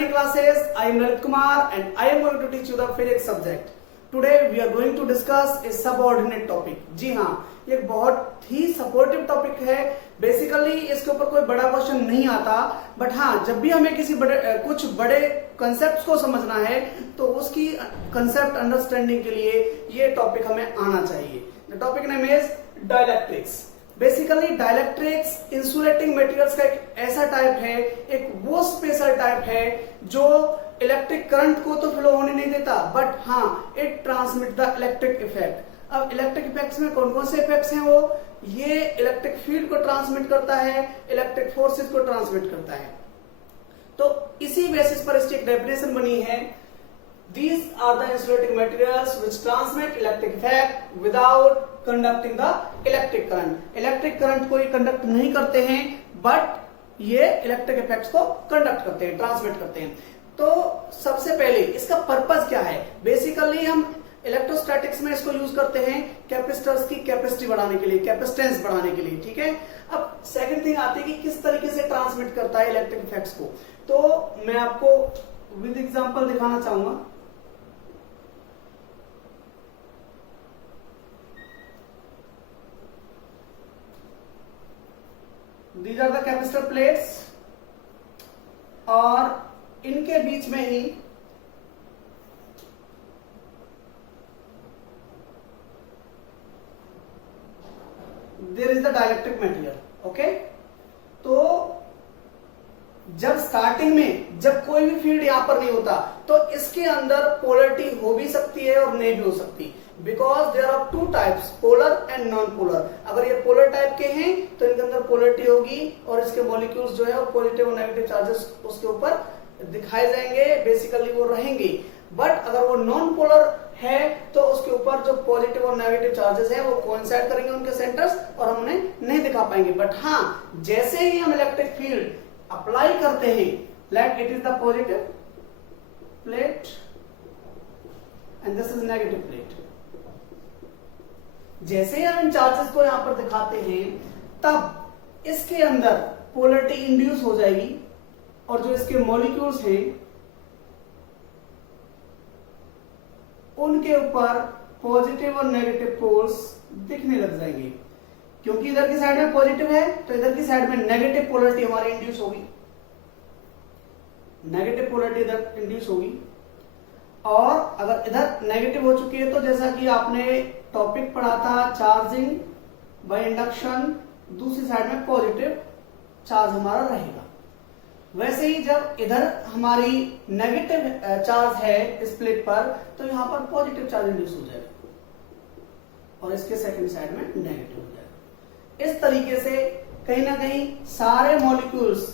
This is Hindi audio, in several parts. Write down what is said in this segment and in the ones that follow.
study classes. I am Lalit Kumar and I am going to teach you the physics subject. Today we are going to discuss a subordinate topic. जी हाँ, ये एक बहुत ही सपोर्टिव टॉपिक है. बेसिकली इसके ऊपर कोई बड़ा क्वेश्चन नहीं आता, बट हाँ जब भी हमें कुछ बड़े कंसेप्ट को समझना है तो उसकी कंसेप्ट अंडरस्टैंडिंग के लिए ये टॉपिक हमें आना चाहिए. The topic name is dielectrics. Basically dielectrics insulating materials का एक ऐसा टाइप है, एक वो स्पेशल टाइप है जो इलेक्ट्रिक करंट को तो फ्लो होने नहीं देता, बट हाँ it transmit the electric effect. अब इलेक्ट्रिक इफेक्ट्स में कौन कौन से इफेक्ट्स हैं? वो ये इलेक्ट्रिक फील्ड को ट्रांसमिट करता है, इलेक्ट्रिक फोर्सेस को ट्रांसमिट करता है. तो इसी बेसिस पर इसकी एक डेफिनेशन बनी है. These are the insulating materials which transmit electric effect without conducting the electric current. Electric current को ये कंडक्ट नहीं करते हैं, बट ये इलेक्ट्रिक इफेक्ट्स को कंडक्ट करते हैं, ट्रांसमिट करते हैं. तो सबसे पहले इसका पर्पस क्या है? बेसिकली हम इलेक्ट्रोस्टैटिक्स में इसको यूज करते हैं कैपेसिटर्स की कैपेसिटी बढ़ाने के लिए, कैपेसिटेंस बढ़ाने के लिए. ठीक है. अब सेकंड थिंग आती है कि किस तरीके से ट्रांसमिट करता है इलेक्ट्रिक इफेक्ट्स को. तो मैं आपको विद एग्जांपल दिखाना चाहूंगा. These are the capacitor plates और इनके बीच में ही there is the dielectric material. Okay. तो जब स्टार्टिंग में जब कोई भी फील्ड यहां पर नहीं होता तो इसके अंदर पोलरिटी हो भी सकती है और नहीं भी हो सकती, because there are two types, polar and non polar. अगर ये पोलर टाइप के हैं तो इनके अंदर पोलरिटी होगी और इसके मॉलिक्यूल्स जो है वो पॉजिटिव और नेगेटिव चार्जेस उसके ऊपर दिखाए जाएंगे, बेसिकली वो रहेंगे. बट अगर वो नॉन पोलर है तो उसके ऊपर जो पॉजिटिव और नेगेटिव चार्जेस हैं वो कोइंसाइड करेंगे उनके सेंटर्स और हम उन्हें नहीं दिखा पाएंगे. बट हाँ जैसे ही हम इलेक्ट्रिक फील्ड अप्लाई करते हैं, like it is the positive plate and this is negative plate, जैसे ही हम इन चार्जेस को यहां पर दिखाते हैं तब इसके अंदर पोलरिटी इंड्यूस हो जाएगी और जो इसके मॉलिक्यूल्स हैं उनके ऊपर पॉजिटिव और नेगेटिव पोल्स दिखने लग जाएंगे. क्योंकि इधर की साइड में पॉजिटिव है तो इधर की साइड में नेगेटिव पोलरिटी हमारी इंड्यूस होगी, नेगेटिव पोलरिटी इधर इंड्यूस होगी. और अगर इधर नेगेटिव हो चुकी है तो जैसा कि आपने टॉपिक पढ़ा था चार्जिंग बाय इंडक्शन, दूसरी साइड में पॉजिटिव चार्ज हमारा रहेगा. वैसे ही जब इधर हमारी नेगेटिव चार्ज है इस प्लेट पर तो यहां पर पॉजिटिव चार्ज इंड्यूस हो जाएगा और इसके सेकंड साइड में नेगेटिव हो जाएगा. इस तरीके से कहीं ना कहीं सारे मॉलिक्यूल्स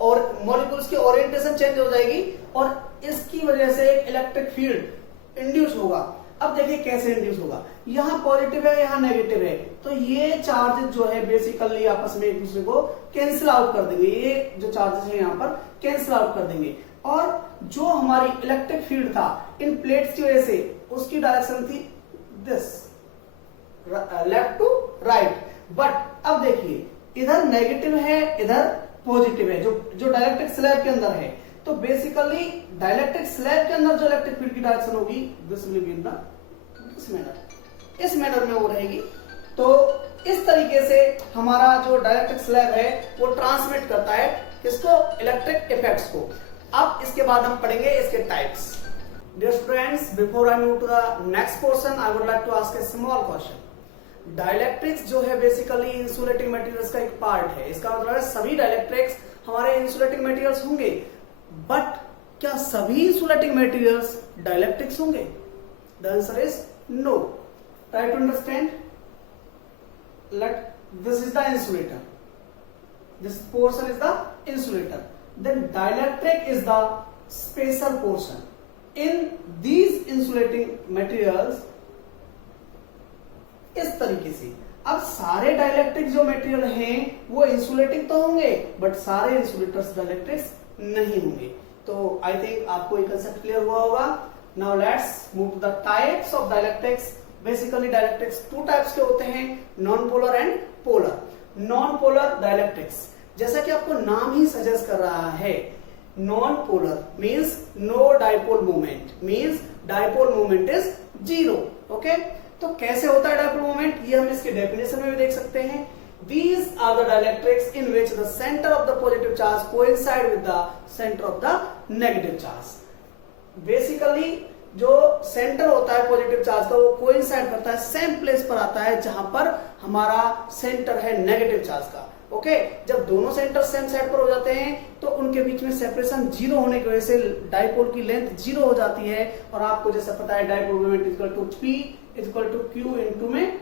और मॉलिक्यूल्स की ओरिएंटेशन चेंज हो जाएगी और इसकी वजह से एक इलेक्ट्रिक फील्ड इंड्यूस होगा. अब देखिए कैसे इंड्यूस होगा. यहां पॉजिटिव है, यहां नेगेटिव है, तो ये चार्ज जो है बेसिकली आपस में एक दूसरे को कैंसिल आउट कर देंगे. ये जो चार्जेस है यहां पर कैंसिल आउट कर देंगे और जो हमारी इलेक्ट्रिक फील्ड था इन प्लेट्स की वजह से उसकी डायरेक्शन थी this, left to right. But अब देखिए इधर नेगेटिव है, इधर पॉजिटिव है, जो डाइलेक्ट्रिक स्लैब के अंदर है. तो बेसिकली डाइलेक्ट्रिक स्लैब के अंदर जो इलेक्ट्रिक फील्ड की डायरेक्शन होगी this will be in this manner, इस मैनर में वो रहेगी. तो इस तरीके से हमारा जो डाइलेक्ट्रिक स्लैब है वो ट्रांसमिट करता है किसको? इलेक्ट्रिक इफेक्ट्स को. अब इसके बाद हम पढ़ेंगे इसके types. Dear students, before I move to the next portion I would like to ask a small question. Dielectrics जो है बेसिकली इंसुलेटिंग मटेरियल्स का एक पार्ट है. इसका मतलब है सभी डाइलेक्ट्रिक्स हमारे इंसुलेटिंग मटेरियल्स होंगे, बट क्या सभी इंसुलेटिंग मटेरियल्स डाइलेक्ट्रिक्स होंगे? The answer is no. Try to understand. Let this is the insulator, this portion is the insulator, then dielectric is the special portion. In these insulating materials इस तरीके से. अब सारे डाइलेक्ट्रिक जो मटेरियल हैं वो इंसुलेटिंग तो होंगे, बट सारे इंसुलेटर्स डाइलेक्ट्रिक्स नहीं होंगे. तो आई थिंक आपको ये कंसेप्ट क्लियर हुआ होगा. Now let's move to the types of dielectrics. Basically dielectrics two types के होते हैं, non polar and polar. Non polar dielectrics, जैसा कि आपको नाम ही सजेस्ट कर रहा है, non polar means no dipole moment, means dipole moment is zero. Okay, तो कैसे होता है डाइपोल मोमेंट, ये हम इसके डेफिनेशन में भी देख सकते हैं। These are the dielectrics in which the center of the positive charge coincide with the center of the negative charge. Basically जो सेंटर होता है पॉजिटिव चार्ज का वो कोइंसाइड करता है, सेम प्लेस पर आता है जहां पर हमारा सेंटर है नेगेटिव चार्ज का। ओके, जब दोनों सेंटर सेम साइड पर हो जाते हैं तो उनके बीच में सेपरेशन जीरो होने की वजह से डाइपोल की लेंथ जीरो हो जाती है। और आपको जैसा पता है dipole moment equal to P equal to Q into में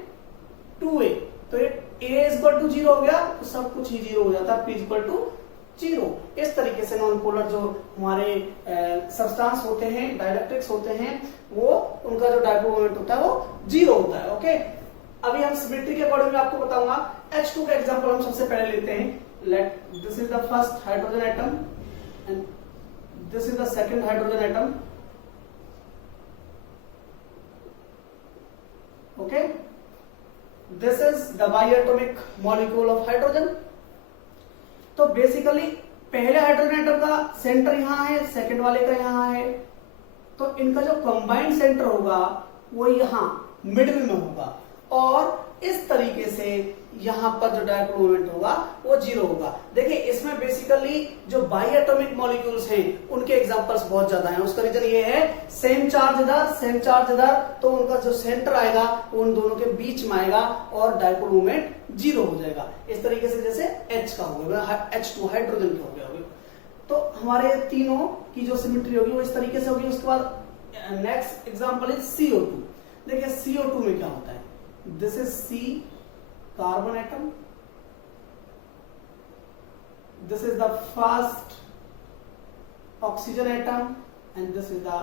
2A, तो ये A इक्वल टू जीरो हो गया तो सब कुछ ही जीरो हो जाता है, P इक्वल टू जीरो। इस तरीके से नॉन पोलर जो हमारे सब्सटेंस होते हैं, डाइलेक्ट्रिक्स होते हैं, वो उनका जो डाइपोल मोमेंट होता है वो जीरो होता है। ओके, अभी हम सिमेट्री के अकॉर्डिंग आपको बताऊंगा। H2 का एग्जांपल हम सबसे पहले लेते हैं। Let this is the first hydrogen atom and this is the second hydrogen atom. Okay, this is the biatomic molecule of hydrogen. तो बेसिकली पहले हाइड्रोजन एटम का सेंटर यहां है, सेकंड वाले का यहां है, तो इनका जो कंबाइंड सेंटर होगा वो यहां मिडिल में होगा और इस तरीके से यहां पर जो डाइपोल मोमेंट होगा वो जीरो होगा। देखिए इसमें बेसिकली जो बाइएटॉमिक मॉलिक्यूल्स हैं उनके एग्जांपल्स बहुत ज्यादा हैं। उसका रीजन ये है सेम चार्ज इधर सेम चार्ज इधर, तो उनका जो सेंटर आएगा वो उन दोनों के बीच में आएगा और डाइपोल मोमेंट जीरो हो जाएगा। इस तरीके से जैसे H का हो गया, H2 हाइड्रोजन का हो गया। तो हमारे तीनों की जो सिमेट्री होगी वो इस तरीके से होगी। उसके बाद नेक्स्ट एग्जांपल इज CO2। देखिए CO2 में क्या होता है, this is C carbon atom, this is the first oxygen atom and this is the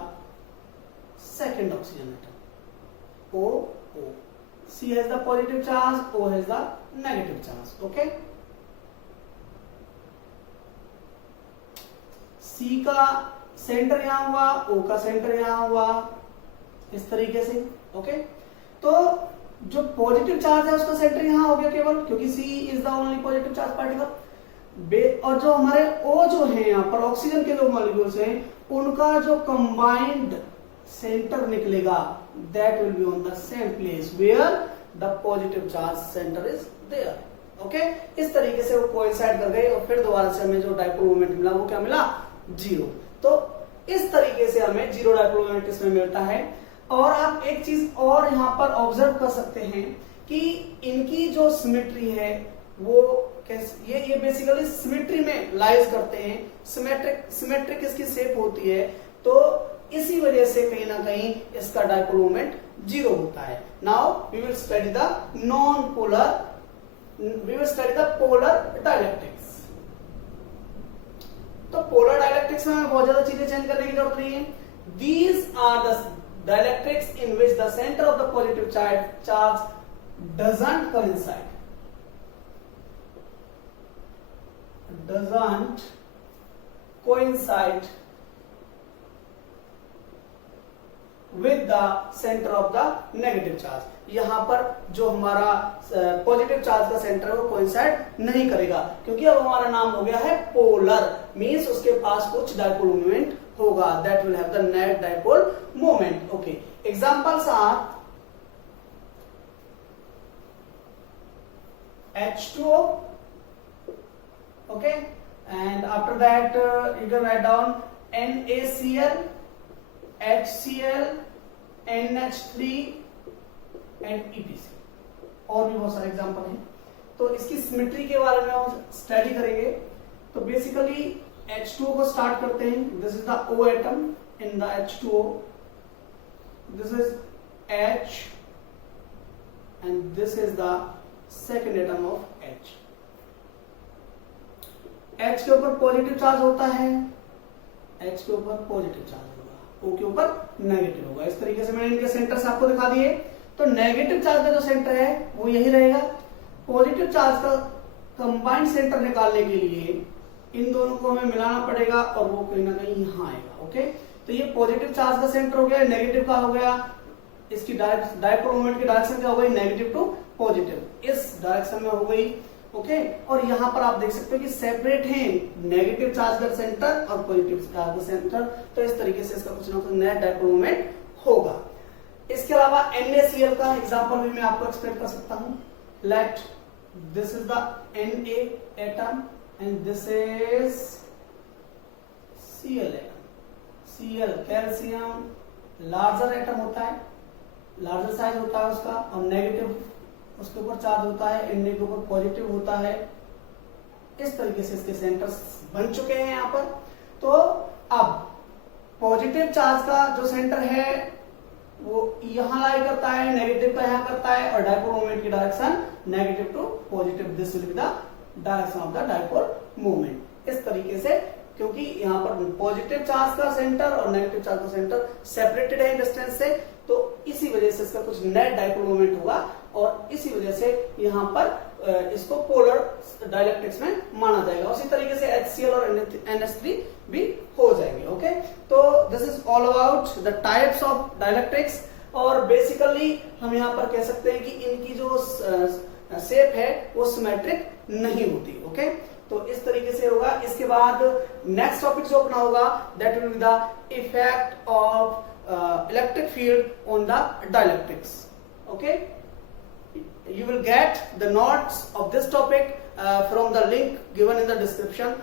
second oxygen atom, O. C has the positive charge, O has the negative charge. Okay, C का सेंटर यहां हुआ, O का सेंटर यहां हुआ, इस तरीके से। ओके, तो जो पॉजिटिव चार्ज है उसका सेंटर यहां हो गया केवल, क्योंकि C is the only positive charge particle. और जो हमारे O जो है यहाँ पर ऑक्सीजन के जो मॉलिक्यूल्स हैं उनका जो कंबाइंड सेंटर निकलेगा that will be on the same place where the positive charge centre is there. Okay, इस तरीके से वो कोइंसाइड कर गए और फिर दोबारा से हमें जो डाइपोल मोमेंट मिला वो क्या मिला, जीरो। तो इस तरीके से हमें जीरो डाइपोल मोमेंट इसमें मिलता है। और आप एक चीज और यहाँ पर ऑब्जर्व कर सकते हैं कि इनकी जो सिमेट्री है वो कैसे, ये बेसिकली सिमेट्री में लाइज करते हैं। सिमेट्रिक इसकी शेप होती है, तो इसी वजह से कहीं ना कहीं इसका डाइपोल मोमेंट जीरो होता है। Now we will study the non polar, we will study the polar dielectrics. तो पोलर डाइलेक्ट्रिक्स में हमें बहुत ज्यादा चीजें चेंज करने की जरूरत नहीं है। These are the dielectrics in which the center of the positive charge doesn't coincide with the center of the negative charge। यहां पर जो हमारा पॉजिटिव चार्ज का सेंटर है वो कोइंसाइड नहीं करेगा, क्योंकि अब हमारा नाम हो गया है पोलर, मींस उसके पास कुछ डाइपोल मोमेंट होगा, that will have the net dipole moment. Okay, examples are H2O. Okay, and after that you can write down NaCl, HCl, NH3 and ETC। और भी बहुत सारे एग्जाम्पल हैं, तो इसकी सिमेट्री के बारे में हम स्टडी करेंगे। तो बेसिकली H2O को स्टार्ट करते हैं। This is the O atom in the H2O, this is H and this is the second atom of H। H के ऊपर पॉजिटिव चार्ज होता है, H के ऊपर पॉजिटिव चार्ज होगा, O के ऊपर नेगेटिव होगा। इस तरीके से मैंने इनके सेंटर्स आपको दिखा दिए। तो नेगेटिव चार्ज का जो सेंटर है वो यही रहेगा। पॉजिटिव चार्ज का कंबाइंड सेंटर निकालने के लिए इन दोनों को हमें मिलाना पड़ेगा और वो कहीं ना कहीं यहाँ आएगा। ओके, तो ये पॉजिटिव चार्ज का सेंटर हो गया, नेगेटिव का हो गया, इसकी डाइपोल मोमेंट की डायरेक्शन क्या हो गई, नेगेटिव टू पॉजिटिव, इस डायरेक्शन में हो गई। ओके और यहाँ पर आप देख सकते हो कि सेपरेट है नेगेटिव चार्ज का सेंटर और पॉजिटिव चार्ज का सेंटर, तो इस तरीके से इसका कुछ ना कुछ नेट डाइपोल मोमेंट होगा। इसके अलावा NaCl का एग्जांपल भी मैं आपको एक्सप्लेन कर सकता हूं। Late this is the Na atom and this is Cl atom. Cl calcium larger atom होता है, लार्जर साइज होता है उसका, और नेगेटिव उसके ऊपर चार्ज होता है, Na के ऊपर पॉजिटिव होता है। इस तरीके से इसके सेंटर्स बन चुके हैं यहाँ पर। तो अब पॉजिटिव चार्ज का जो सेंटर है वो यहां लाई करता है, नेगेटिव का यहां करता है, और डाइपोल मोमेंट की direction negative to positive, this will be the direction of the dipole moment. इस तरीके से, क्योंकि यहाँ पर पॉजिटिव चार्ज का सेंटर और नेगेटिव चार्ज का सेंटर सेपरेटेड है डिस्टेंस से, तो इसी वजह से इसका कुछ नेट डाइपोल मोमेंट होगा, और इसी वजह से यहाँ पर इसको पोलर डाइलेक्ट्रिक्स में माना जाएगा। उसी तरीके से HCl और NH3 भी हो जाएंगे। ओके, तो this is all about the types of dielectrics. और बेसिकली हम यहाँ पर कह सकते हैं कि इनकी जो शेप है वो सिमेट्रिक नहीं होती। ओके, तो इस तरीके से होगा। इसके बाद नेक्स्ट टॉपिक जो अपना होगा that will be the effect of electric field on the dielectrics. Okay, you will get the notes of this topic from the link given in the description.